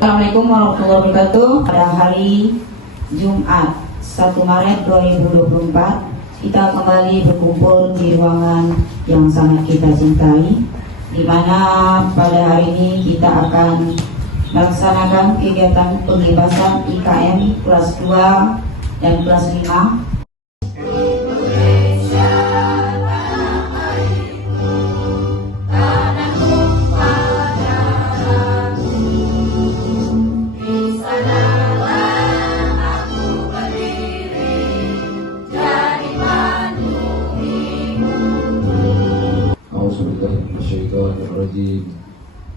Assalamualaikum warahmatullahi wabarakatuh. Pada hari Jumat 1 Maret 2024 kita kembali berkumpul di ruangan yang sangat kita cintai, di mana pada hari ini kita akan melaksanakan kegiatan pembebasan IKM kelas 2 dan kelas 5.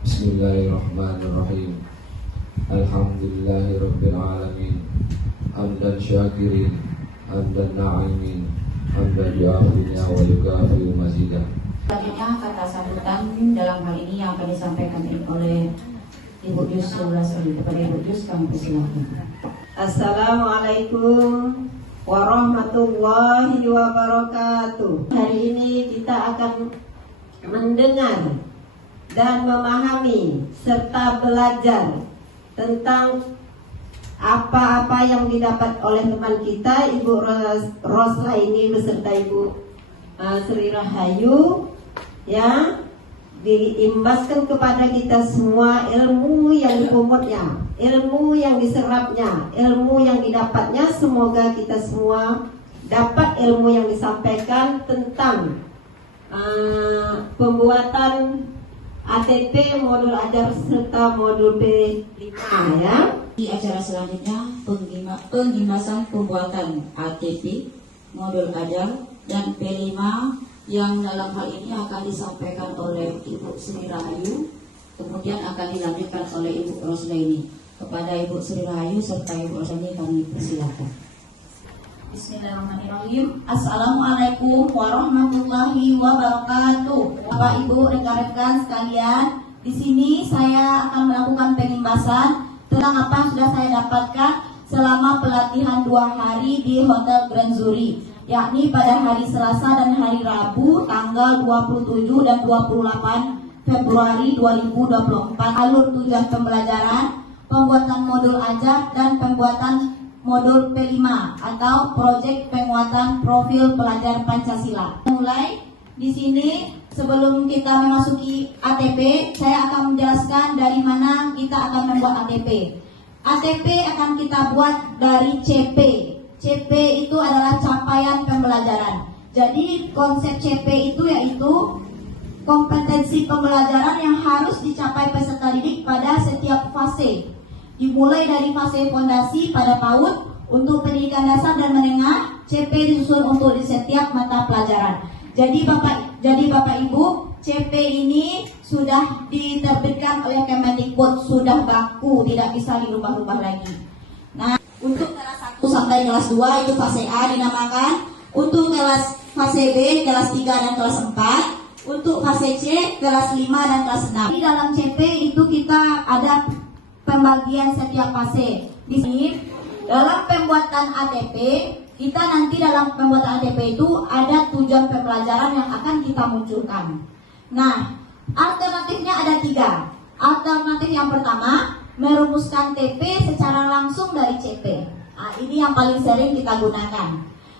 Bismillahirrahmanirrahim. Alhamdulillahirabbil alamin. Hamdan syakirin, hamdan na'imin, hamdan yu'afinya wa yukafi'u mazidah. Selanjutnya kata sambutan dalam hal ini yang akan disampaikan oleh Ibu Jus kepada Ibu Jus, kami persilakan. Assalamualaikum warahmatullahi wabarakatuh. Hari ini kita akan mendengar dan memahami serta belajar tentang apa-apa yang didapat oleh teman kita Ibu Roslaini beserta Ibu Sri Rahayu, ya, diimbaskan kepada kita semua ilmu yang dipumutnya, ilmu yang diserapnya, ilmu yang didapatnya. Semoga kita semua dapat ilmu yang disampaikan tentang pembuatan ATP modul ajar serta modul P5, ya. Di acara selanjutnya penggimasan pembuatan ATP modul ajar dan P5 yang dalam hal ini akan disampaikan oleh Ibu Sri Rahayu, kemudian akan dilanjutkan oleh Ibu Roslaini. Kepada Ibu Sri Rahayu serta Ibu Roslaini kami persilakan. Bismillahirrahmanirrahim. Assalamualaikum warahmatullahi wabarakatuh. Bapak Ibu, rekan-rekan sekalian, di sini saya akan melakukan pengimbasan tentang apa yang sudah saya dapatkan selama pelatihan 2 hari di Hotel Grand Zuri, yakni pada hari Selasa dan hari Rabu tanggal 27 dan 28 Februari 2024. Alur tujuan pembelajaran, pembuatan modul ajar dan pembuatan modul P5 atau proyek penguatan profil pelajar Pancasila. Mulai di sini, sebelum kita memasuki ATP, saya akan menjelaskan dari mana kita akan membuat ATP. ATP akan kita buat dari CP. CP itu adalah capaian pembelajaran. Jadi konsep CP itu yaitu kompetensi pembelajaran yang harus dicapai peserta didik pada setiap fase. Dimulai dari fase fondasi pada PAUD untuk pendidikan dasar dan menengah, CP disusun untuk di setiap mata pelajaran. Jadi Bapak Ibu, CP ini sudah diterbitkan oleh Kemendikbud, sudah baku, tidak bisa dirubah-rubah lagi. Nah, untuk kelas 1 sampai kelas 2 itu fase A dinamakan, untuk kelas fase B kelas 3 dan kelas 4, untuk fase C kelas 5 dan kelas 6. Di dalam CP itu kita ada pembagian setiap fase. Di sini dalam pembuatan ATP, kita nanti dalam pembuatan ATP itu ada tujuan pembelajaran yang akan kita munculkan. Nah, alternatifnya ada 3. Alternatif yang pertama, merumuskan TP secara langsung dari CP. Nah, ini yang paling sering kita gunakan.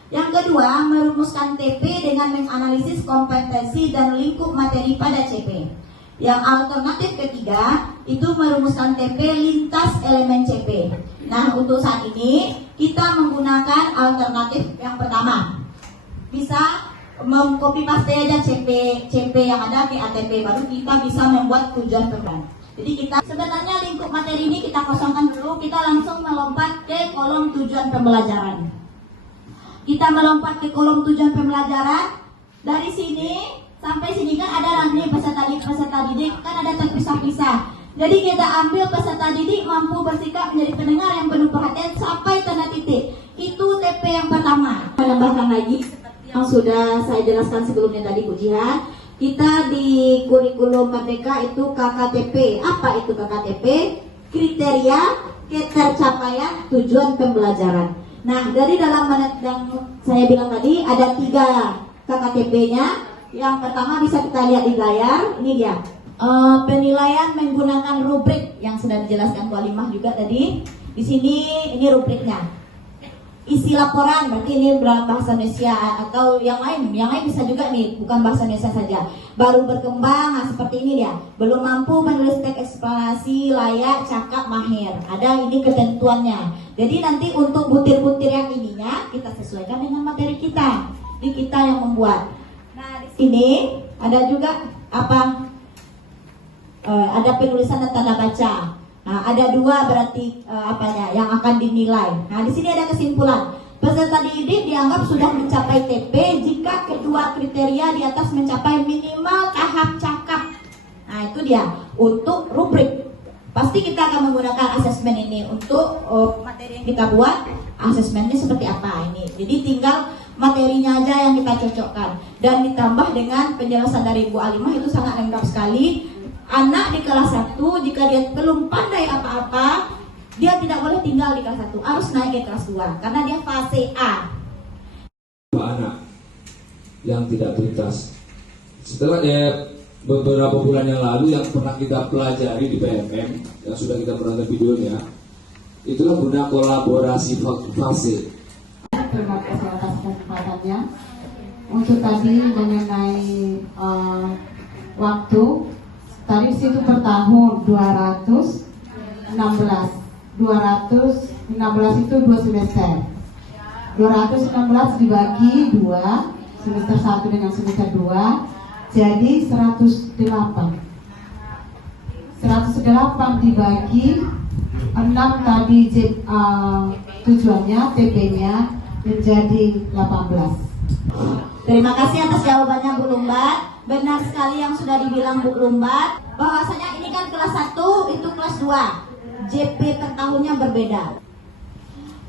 Yang kedua, merumuskan TP dengan menganalisis kompetensi dan lingkup materi pada CP. Yang alternatif ketiga itu merumuskan TP lintas elemen CP. Nah, untuk saat ini kita menggunakan alternatif yang pertama. Bisa mengcopy paste aja CP yang ada di ATP, baru kita bisa membuat tujuan pembelajaran. Jadi kita sebenarnya lingkup materi ini kita kosongkan dulu, kita langsung melompat ke kolom tujuan pembelajaran. Kita melompat ke kolom tujuan pembelajaran. Dari sini sampai sini kan ada nanti peserta didik kan ada terpisah-pisah. Jadi kita ambil peserta didik mampu bersikap menjadi pendengar yang penuh perhatian sampai tanda titik. Itu TP yang pertama. Menambahkan lagi seperti yang sudah saya jelaskan sebelumnya tadi Bu Jihan, kita di kurikulum Merdeka itu KKTP. Apa itu KKTP? Kriteria ketercapaian tujuan pembelajaran. Nah, dari dalam yang saya bilang tadi ada 3 KKTP-nya. Yang pertama bisa kita lihat di layar, ini dia. penilaian menggunakan rubrik yang sudah dijelaskan Bu Alimah juga tadi. Di sini ini rubriknya. Isi laporan berarti ini bahasa Indonesia atau yang lain bisa juga nih, bukan bahasa Indonesia saja. Baru berkembang, nah seperti ini dia. Belum mampu menulis teks eksplanasi, layak, cakap, mahir. Ada ini ketentuannya. Jadi nanti untuk butir-butir yang ininya kita sesuaikan dengan materi kita. Jadi kita yang membuat. Nah di sini ada juga apa? Ada penulisan dan tanda baca. Nah, ada dua berarti yang akan dinilai. Nah, di sini ada kesimpulan. Peserta didik dianggap sudah mencapai TP jika kedua kriteria di atas mencapai minimal tahap cakap. Nah, itu dia untuk rubrik. Pasti kita akan menggunakan asesmen ini untuk materi yang kita buat. Asesmennya seperti apa ini. Jadi tinggal materinya aja yang kita cocokkan dan ditambah dengan penjelasan dari Bu Alimah itu sangat lengkap sekali. Anak di kelas 1 jika dia belum pandai apa-apa, dia tidak boleh tinggal di kelas 1, harus naik ke kelas 2 karena dia fase A. Anak yang tidak tuntas. Setelah beberapa bulan yang lalu yang pernah kita pelajari di PMM, yang sudah kita pernah videonya, itulah guna kolaborasi fase. Terima kasih atas kesempatannya. Untuk tadi mengenai waktu, tadi situ per tahun 216 itu 2 semester. 216 dibagi 2, semester 1 dengan semester 2, jadi 108. 108 dibagi 6 tadi tujuannya, TP-nya menjadi 18. Terima kasih atas jawabannya Bu Lumbat. Benar sekali yang sudah dibilang Bu Lumbat, bahwasanya ini kan kelas 1, itu kelas 2. JP per tahunnya berbeda.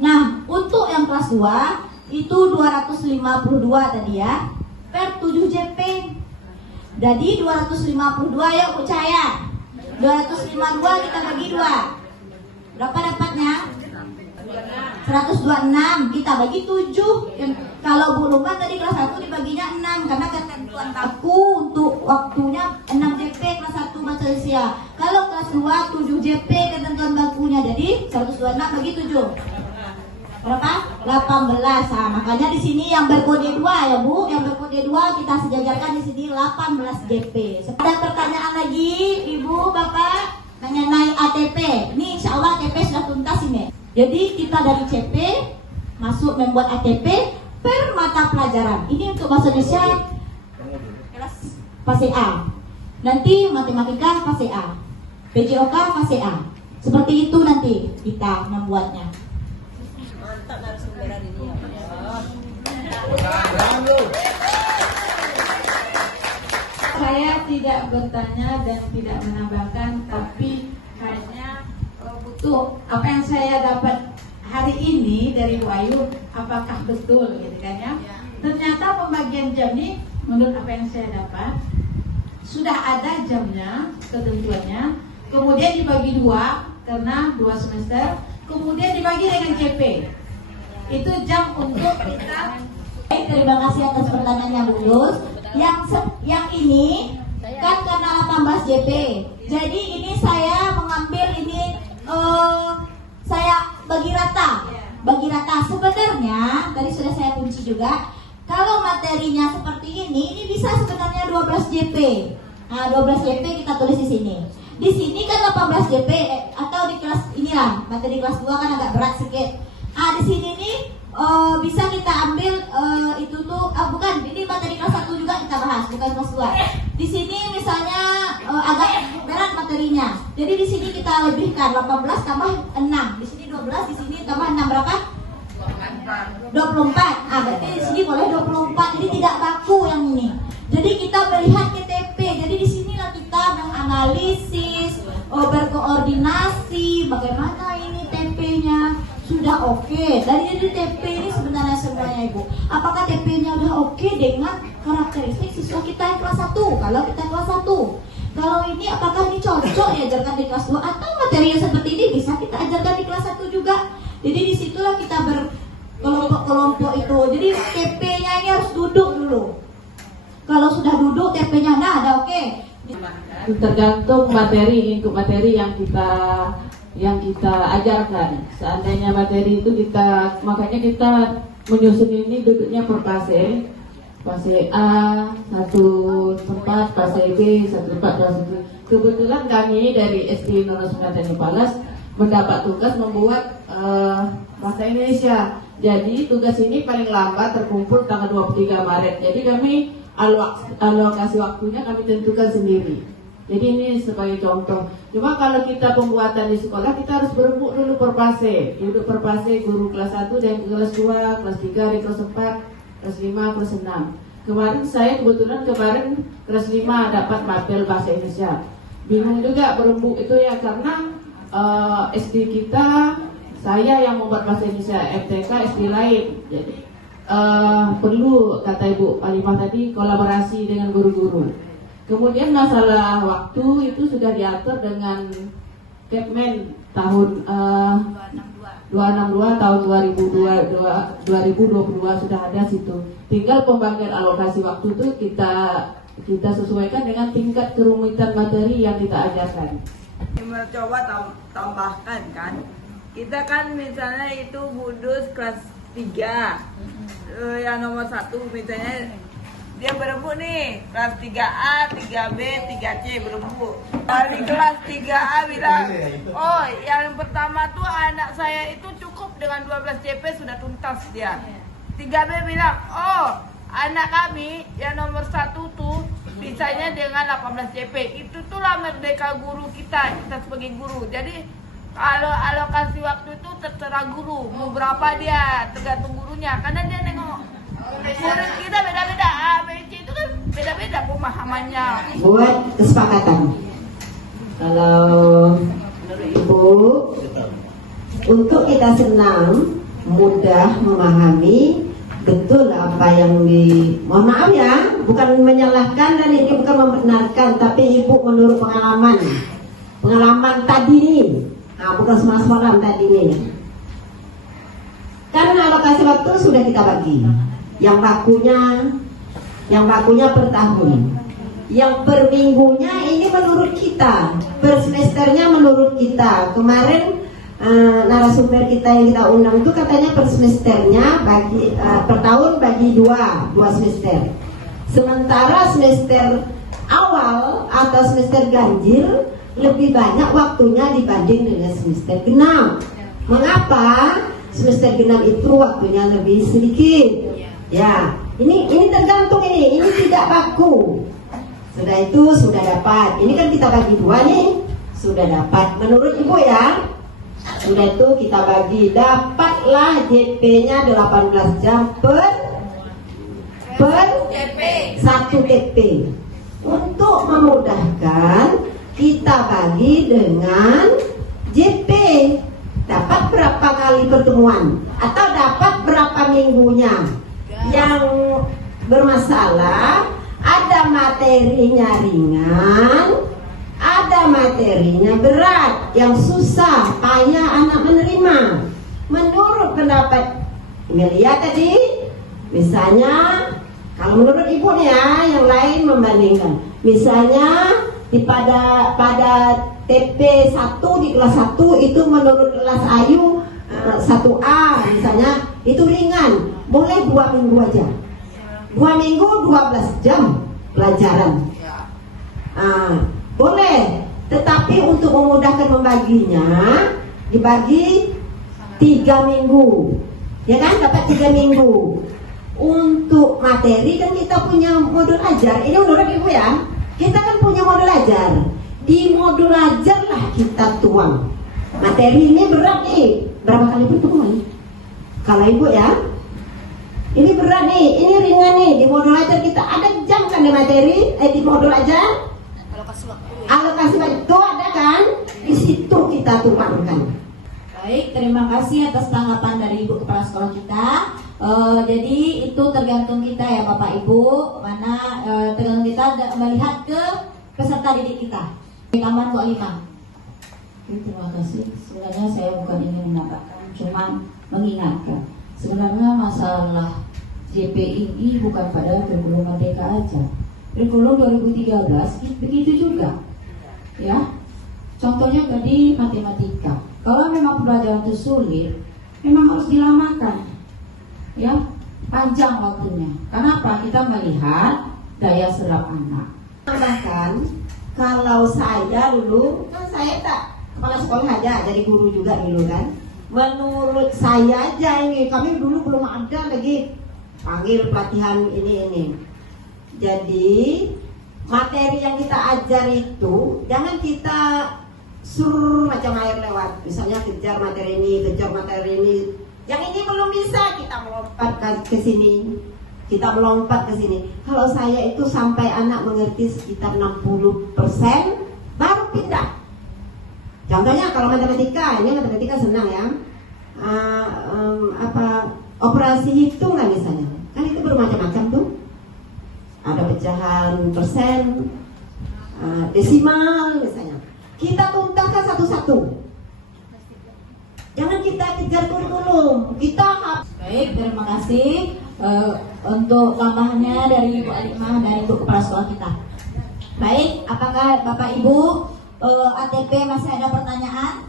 Nah, untuk yang kelas 2 itu 252 tadi ya, per 7 JP. Jadi 252 yuk Bu Cahaya. 252 kita bagi 2. Berapa dapatnya? 126 kita bagi 7. Kalau Bu Lumbat tadi kelas 1 dibaginya 6 karena ketentuan baku untuk waktunya 6 JP kelas 1 bahasa Indonesia. Kalau kelas 2 7 JP ketentuan bakunya, jadi 126 bagi 7. Berapa? 18. Nah, makanya di sini yang berkode 2 ya Bu, yang berkode 2 kita sejajarkan di sini 18 JP. Ada pertanyaan lagi Ibu, Bapak mengenai ATP. Ini insya Allah ATP sudah tuntas ini. Jadi kita dari CP masuk membuat ATP per mata pelajaran. Ini untuk bahasa Indonesia kelas fase A. Nanti matematika fase A, PJOK fase A. Seperti itu nanti kita membuatnya. Saya tidak bertanya dan tidak menambahkan, tapi hanya butuh apa yang saya dapat hari ini dari Wayu, apakah betul gitu kan ya? Ternyata pembagian jam ini menurut apa yang saya dapat sudah ada jamnya, ketentuannya, kemudian dibagi 2 karena 2 semester, kemudian dibagi dengan CP. Itu jam untuk kita. Baik, terima kasih atas pertanyaannya Bu Lus. Yang ini kan karena 18 JP. Jadi ini saya mengambil ini saya bagi rata. Sebenarnya tadi sudah saya kunci juga. Kalau materinya seperti ini bisa sebenarnya 12 JP. Nah, 12 JP kita tulis di sini. Di sini kan 18 JP atau di kelas inilah, materi kelas 2 kan agak berat sedikit. Di sini nih bisa kita ambil itu tuh bukan, ini materi kelas 1 juga kita bahas, bukan kelas 2. Di sini misalnya agak berat materinya. Jadi di sini kita lebihkan 18 tambah 6. Di sini 12, di sini tambah 6 berapa? 24. Berarti di sini boleh 24. Jadi tidak baku yang ini. Jadi kita melihat ke TP. Jadi di sinilah kita menganalisis, berkoordinasi bagaimana ini TP-nya sudah oke. Dari TP ini sebenarnya semuanya Ibu. Apakah TP-nya sudah oke dengan karakteristik siswa kita yang kelas 1? Kalau kita kelas 1. Kalau ini apakah ini cocok diajarkan di kelas 2 atau materi yang seperti ini bisa kita ajarkan di kelas 1 juga. Jadi disitulah kita berkelompok-kelompok itu. Jadi TP-nya ini harus duduk dulu. Kalau sudah duduk TP-nya ada oke. tergantung materi untuk materi yang kita ajarkan. Seandainya materi itu makanya kita menyusun ini duduknya per fase. Fase A, satu tempat, fase B, satu tempat, dan satu. Kebetulan kami dari SD 09 Tanjung Palas mendapat tugas membuat bahasa Indonesia. Jadi tugas ini paling lambat terkumpul tanggal 23 Maret. Jadi kami alokasi waktunya kami tentukan sendiri. Jadi ini sebagai contoh. Cuma kalau kita pembuatan di sekolah, kita harus berembuk dulu per fase. Duduk per fase, guru kelas 1 dan kelas 2, kelas 3 dan kelas 4, kelas 5, kelas 6. Kemarin saya kebetulan kelas 5 dapat mapel bahasa Indonesia. Bingung juga berembuk itu ya, karena SD kita, saya yang membuat bahasa Indonesia, FTK SD lain. Jadi perlu, kata Ibu Alimah tadi, kolaborasi dengan guru-guru. Kemudian masalah waktu itu sudah diatur dengan Kepmen tahun 262 tahun 2022 sudah ada situ. Tinggal pembagian alokasi waktu itu kita sesuaikan dengan tingkat kerumitan materi yang kita ajarkan. Coba tambahkan kan, kita kan misalnya itu budus kelas 3, yang nomor 1 misalnya dia berembuk nih, kelas 3A, 3B, 3C berembuk. Dari kelas 3A bilang, oh yang pertama tuh anak saya itu cukup dengan 12 CP sudah tuntas dia. 3B bilang, oh anak kami yang nomor 1 tuh bisanya dengan 18 CP. Itu tuh lah merdeka guru kita sebagai guru. Jadi kalau alokasi waktu itu terserah guru, mau berapa dia, tergantung gurunya. Karena dia nengok murid kita beda-beda, ABC itu kan beda-beda pemahamannya. Buat kesepakatan. Kalau menurut Ibu, untuk kita senang, mudah memahami betul apa yang mohon maaf ya, bukan menyalahkan dan ini bukan membenarkan, tapi Ibu menurut pengalaman tadi nih, bukan semalam tadi nih. Karena alokasi waktu sudah kita bagi. Yang bakunya per tahun, yang per minggunya ini menurut kita, per semesternya menurut kita. Kemarin narasumber kita yang kita undang itu katanya per semesternya bagi per tahun bagi dua semester. Sementara semester awal atau semester ganjil lebih banyak waktunya dibanding dengan semester genap. Mengapa? Semester genap itu waktunya lebih sedikit. Ya, ini tergantung ini tidak baku. Sudah itu sudah dapat. Ini kan kita bagi dua nih, sudah dapat. Menurut Ibu ya, sudah itu kita bagi, dapatlah JP-nya 18 jam per 1 TP. Untuk memudahkan, kita bagi dengan JP. Dapat berapa kali pertemuan atau dapat berapa minggunya. Yang bermasalah, ada materinya ringan, ada materinya berat, yang susah, payah anak menerima. Menurut pendapat Melia tadi, misalnya, kalau menurut Ibu nih ya, yang lain membandingkan. Misalnya pada TP 1 di kelas 1 itu menurut kelas Ayu 1A misalnya itu ringan, boleh 2 minggu aja. 2 minggu 12 jam pelajaran. Boleh, tetapi untuk memudahkan membaginya dibagi 3 minggu. Ya kan, dapat 3 minggu. Untuk materi kan kita punya modul ajar. Ini menurut Ibu ya, kita kan punya modul ajar. Di modul ajar lah kita tuang. Materi ini berat nih. Berapa kali pertemuan? Kalau Ibu ya, ini berat nih, ini ringan nih. Di modul ajar kita ada jam kan di materi, di modul ajar. Alokasi waktu itu ada kan? Di situ kita tuangkan. Baik, terima kasih atas tanggapan dari Ibu Kepala Sekolah kita. Jadi itu tergantung kita ya Bapak Ibu, mana tergantung kita melihat ke peserta didik kita. Rekaman Bu Alimah. Terima kasih. Sebenarnya saya bukan ingin mengatakan, cuma mengingatkan. Sebenarnya masalah JP ini bukan pada kurikulum merdeka aja, kurikulum 2013 begitu juga. Ya. Contohnya tadi matematika. Kalau memang pembelajaran itu sulit, memang harus dilamakan. Ya, panjang waktunya. Kenapa? Kita melihat daya serap anak. Bahkan kalau saya dulu, kan saya tak kepala sekolah aja, jadi guru juga dulu kan. Menurut saya aja ini, kami dulu belum ada lagi panggil pelatihan ini. Jadi materi yang kita ajar itu jangan kita suruh macam air lewat. Misalnya kejar materi ini. Yang ini belum bisa, kita melompat ke sini. Kalau saya itu sampai anak mengerti sekitar 60% baru pindah. Contohnya kalau matematika, ini matematika senang ya. Operasi hitungan misalnya, kan itu bermacam-macam tuh. Ada pecahan persen, desimal misalnya. Kita tuntaskan satu-satu. Jangan kita kejar kurikulum. Baik, terima kasih untuk tambahannya dari Ibu Alimah dari Ibu Kepala Sekolah kita. Baik, apakah Bapak Ibu ATP masih ada pertanyaan?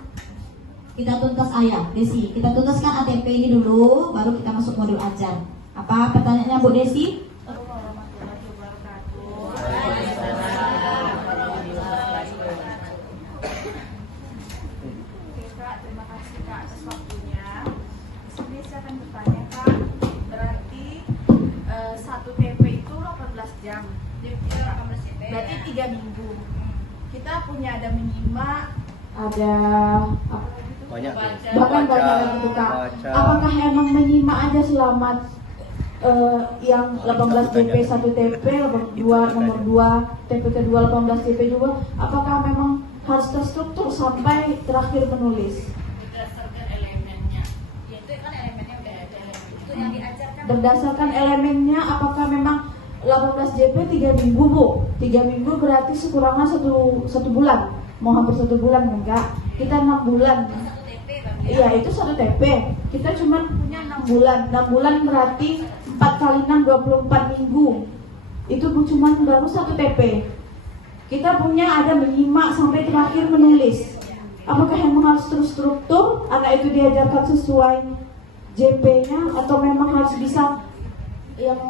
Kita tuntas Desi. Kita tuntaskan ATP ini dulu, baru kita masuk modul ajar. Apa pertanyaannya Bu Desi? Berarti 3 minggu. Kita punya ada menyimak, Ada Banyak bahkan banyak lagi tuh Kak. Apakah emang menyimak aja selama yang 18 DP 1 TP, 2 nomor 2 TP kedua 18 DP juga, apakah memang harus terstruktur sampai terakhir menulis? berdasarkan elemennya. Ya, itu kan elemennya udah ada. Itu yang diajarkan. Berdasarkan elemennya, apakah memang 18 JP 3 minggu Bu? 3 minggu berarti sekurangnya satu bulan. Mau hampir 1 bulan enggak? Kita 6 bulan. Iya, itu 1 TP. Kita cuma punya 6 bulan. 6 bulan berarti 4 kali 6 24 minggu. Itu cuma baru 1 TP. Kita punya ada menyimak sampai terakhir menulis. Apakah memang harus terstruktur? Anak itu diajarkan sesuai JP-nya atau memang harus bisa yang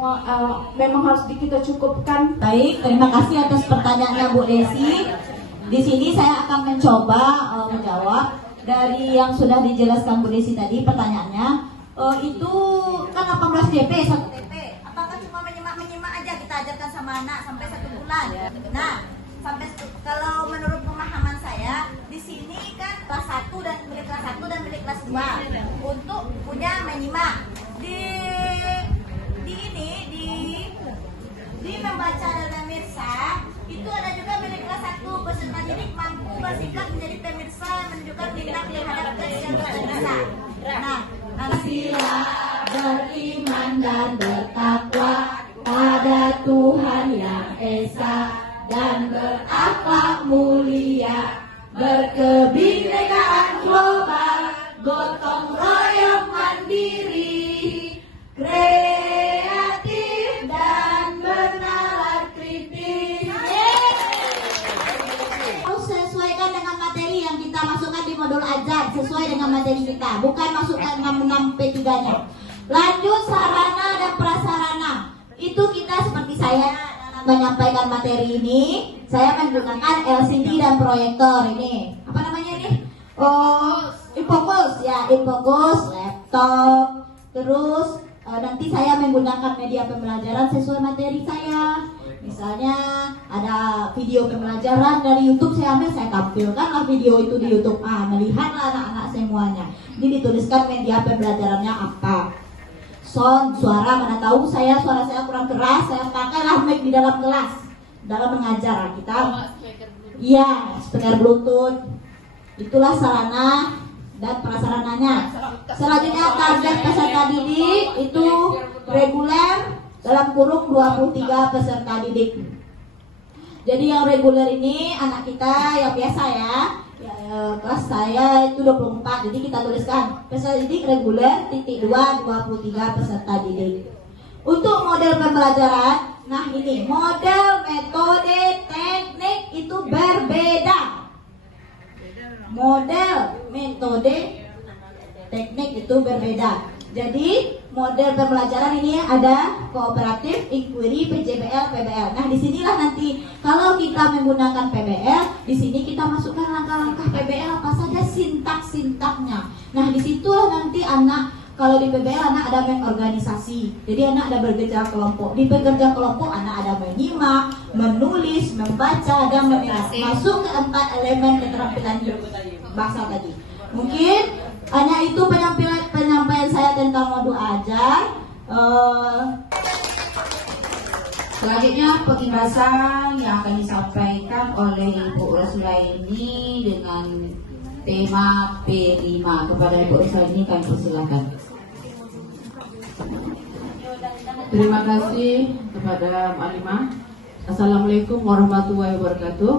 memang harus kita cukupkan? Baik, terima kasih atas pertanyaannya Bu Desi. Di sini saya akan mencoba menjawab dari yang sudah dijelaskan Bu Desi tadi pertanyaannya. Itu kan 18 DP 1 TP. Apakah cuma menyimak aja kita ajarkan sama anak sampai 1 bulan? Nah, sampai kalau menurut pemahaman saya di sini kan kelas 1 dan milik kelas 1 dan milik kelas 2 untuk punya menyimak. Di membaca dan memirsa itu ada juga milik kelas 1 peserta didik mampu bersikap menjadi pemirsa menunjukkan minat terhadap kesiapan bisa. Nah, sila beriman dan bertakwa pada Tuhan yang Esa dan berakhlak mulia, berkebinekaan global, gotong royong mandiri, kreatif dan bernalar kritis. Harus sesuaikan dengan materi yang kita masukkan di modul ajar, sesuai dengan materi kita, bukan masukkan 6 P3-nya. Lanjut sarana dan prasarana. Itu kita seperti saya menyampaikan materi ini, saya menggunakan LCD dan proyektor ini. Apa namanya ini? Infocus ya, Infocus, laptop. Terus nanti saya menggunakan media pembelajaran sesuai materi saya. Misalnya ada video pembelajaran dari YouTube saya ambil, saya tampilkanlah video itu di YouTube. Melihatlah anak-anak semuanya. Ini dituliskan media pembelajarannya apa. Sound, suara, mana tahu suara saya kurang keras, saya pakailah mic di dalam kelas dalam mengajar kita. Iya, speaker Bluetooth. Itulah sarana dan prasarananya. Selanjutnya target peserta didik itu reguler dalam kurung 23 peserta didik. Jadi yang reguler ini anak kita yang biasa ya, kelas saya itu 24. Jadi kita tuliskan peserta didik reguler titik 2 23 peserta didik. Untuk model pembelajaran Nah ini model, metode, teknik itu berbeda. Model, metode, teknik itu berbeda. Jadi model pembelajaran ini ada kooperatif, inquiry, PJBL, PBL. Nah disinilah nanti kalau kita menggunakan PBL, di sini kita masukkan langkah-langkah PBL apa saja sintak-sintaknya. Nah disitulah nanti anak kalau di PBL anak ada mengorganisasi. Jadi anak ada bekerja kelompok. Di bekerja kelompok anak ada menyimak, menulis, membaca, dan masuk ke 4 elemen keterampilan bahasa tadi. Mungkin hanya itu penyampaian saya tentang modul ajar. Selanjutnya pengibasan yang akan disampaikan oleh Ibu Rasulaini dengan tema P5. Kepada Ibu Rasulaini kami persilakan. Terima kasih kepada Mbak Lima. Assalamualaikum warahmatullahi wabarakatuh.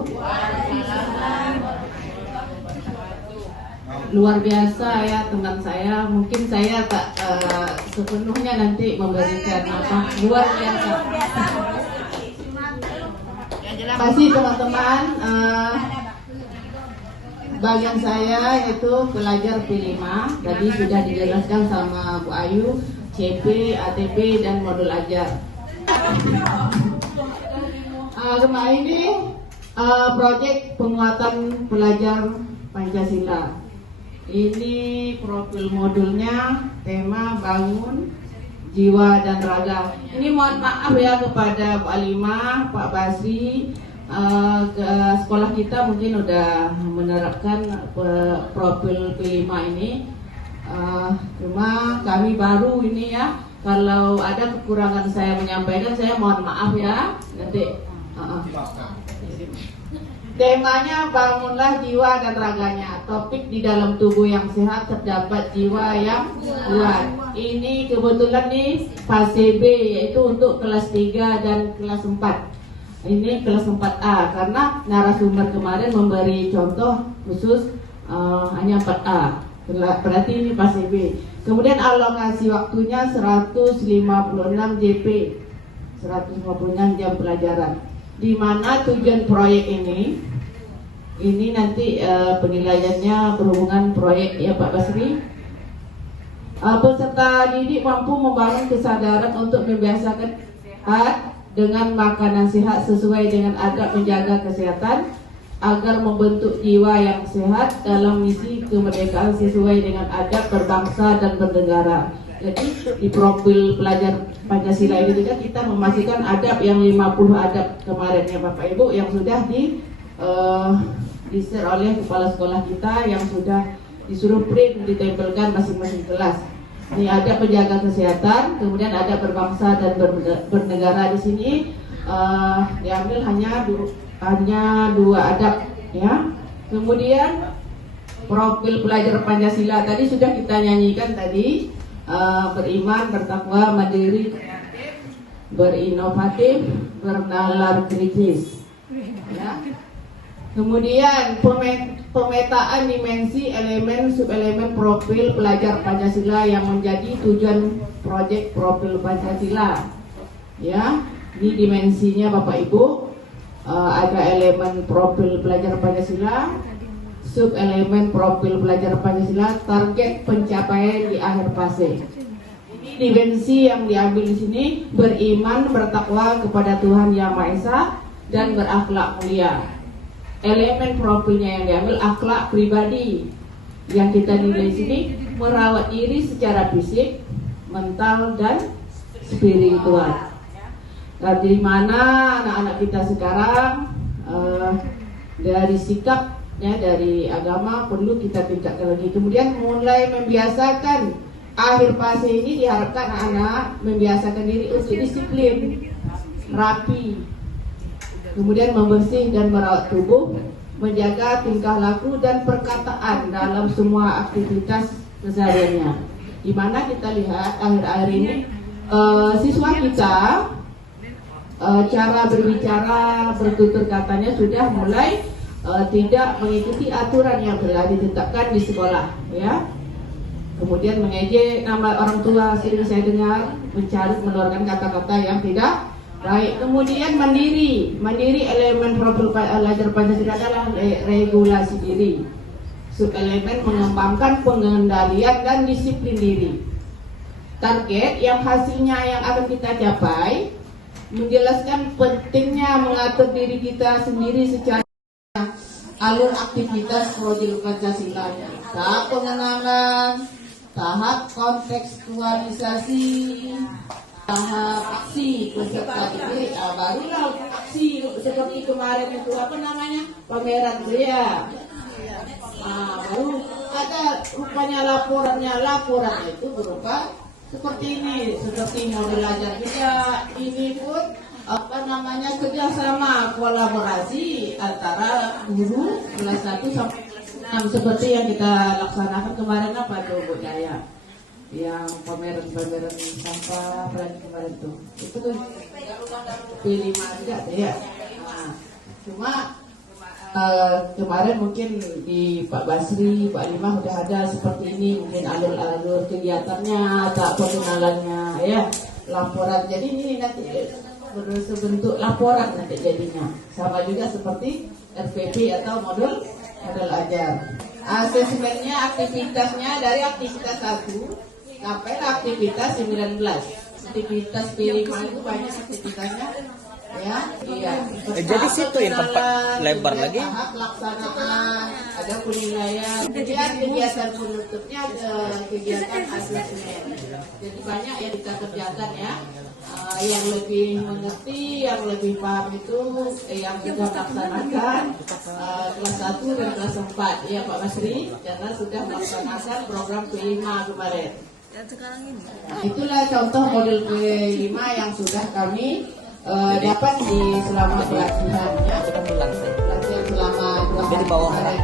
Luar biasa ya teman saya. Mungkin saya tak sepenuhnya nanti memberikan apa luar biasa. Terima kasih teman-teman. Bagian saya yaitu pelajar P5. Tadi sudah dijelaskan sama Bu Ayu, CP, ATP dan modul ajar. Kemarin ini proyek penguatan pelajar Pancasila. Ini profil modulnya tema bangun jiwa dan raga. Ini mohon maaf ya kepada Pak Lima, Pak Basri, ke sekolah kita mungkin udah menerapkan profil P5 ini. Cuma kami baru ini ya. Kalau ada kekurangan saya menyampaikan, saya mohon maaf ya. Nanti temanya bangunlah jiwa dan raganya. Topik di dalam tubuh yang sehat terdapat jiwa yang kuat. Ini kebetulan nih fase B, yaitu untuk kelas 3 dan kelas 4. Ini kelas 4A karena narasumber kemarin memberi contoh khusus hanya 4A. Berarti ini fase B. Kemudian alokasi waktunya 156 JP, 156 jam pelajaran. Di mana tujuan proyek ini nanti penilaiannya berhubungan proyek ya Pak Basri. Peserta didik mampu membangun kesadaran untuk membiasakan sehat dengan makanan sehat sesuai dengan adab menjaga kesehatan agar membentuk jiwa yang sehat dalam misi kemerdekaan sesuai dengan adab berbangsa dan bernegara. Jadi di profil pelajar Pancasila ini juga kita memastikan adab yang 50 adab kemarin ya Bapak Ibu yang sudah di-share oleh kepala sekolah kita yang sudah disuruh print ditempelkan masing-masing kelas. Ini adab menjaga kesehatan, kemudian adab berbangsa dan bernegara di sini diambil hanya 2 adab ya. Kemudian profil pelajar Pancasila tadi sudah kita nyanyikan tadi. Beriman, bertakwa, mandiri, berinovatif, bernalar kritis ya. Kemudian pemetaan dimensi elemen subelemen profil pelajar Pancasila yang menjadi tujuan proyek profil Pancasila ya. Ini dimensinya Bapak Ibu, ada elemen profil pelajar Pancasila, sub-elemen profil pelajar Pancasila, target pencapaian di akhir fase. Ini dimensi yang diambil di sini: beriman, bertakwa kepada Tuhan Yang Maha Esa dan berakhlak mulia. Elemen profilnya yang diambil akhlak pribadi. Yang kita nilai di sini merawat diri secara fisik, mental dan spiritual. Dari mana anak-anak kita sekarang dari sikap ya, dari agama perlu kita tingkatkan lagi. Kemudian mulai membiasakan akhir fase ini diharapkan anak-anak membiasakan diri untuk disiplin, rapi, kemudian membersih dan merawat tubuh, menjaga tingkah laku dan perkataan dalam semua aktivitas kesehariannya. Di mana kita lihat akhir-akhir ini siswa kita cara berbicara, bertutur katanya sudah mulai tidak mengikuti aturan yang telah ditetapkan di sekolah ya. Kemudian mengejek nama orang tua, sering saya dengar, mencari mengeluarkan kata-kata yang tidak Baik, kemudian mandiri. Mandiri elemen profil pelajar Pancasila adalah regulasi diri. Subelemen mengembangkan pengendalian dan disiplin diri. Target yang hasilnya yang akan kita capai menjelaskan pentingnya mengatur diri kita sendiri secara alur aktivitas proyek Pancasila, tahap pengenalan, tahap kontekstualisasi, tahap aksi peserta didik, barulah aksi seperti kemarin itu apa namanya pameran Gria. Baru ada rupanya laporan itu berupa seperti ini, seperti model ajar kita. Ini pun kerjasama kolaborasi antara guru kelas 1 sampai 6 seperti yang kita laksanakan kemarin apa tuh Bu Jaya? Yang pameran sampah apalagi kemarin tuh itu tuh P5 juga ya. Cuma kemarin mungkin di Pak Basri, Pak Lima udah ada seperti ini, mungkin alur-alur kegiatannya, tak pengenalannya, ya laporan. Jadi ini nanti berbentuk laporan nanti jadinya, sama juga seperti RPP atau modul ajar. Asesmennya, aktivitasnya dari aktivitas 1 sampai aktivitas 19. Aktivitas P5 itu banyak aktivitasnya. Ya, iya. Jadi situ yang tempat lebar lagi. Pelaksanaan, ada penilaian, kemudian kegiatan penutupnya ada kegiatan asesmen. Jadi banyak yang kita kerjakan ya. Yang lebih mengerti, yang lebih paham itu yang kita laksanakan kelas 1 dan kelas 4 ya Pak Basri, karena sudah melaksanakan program P5 kemarin. Nah, itulah contoh model P5 yang sudah kami dapat di selama pelatihan ya. Pelatihan selama 2 hari.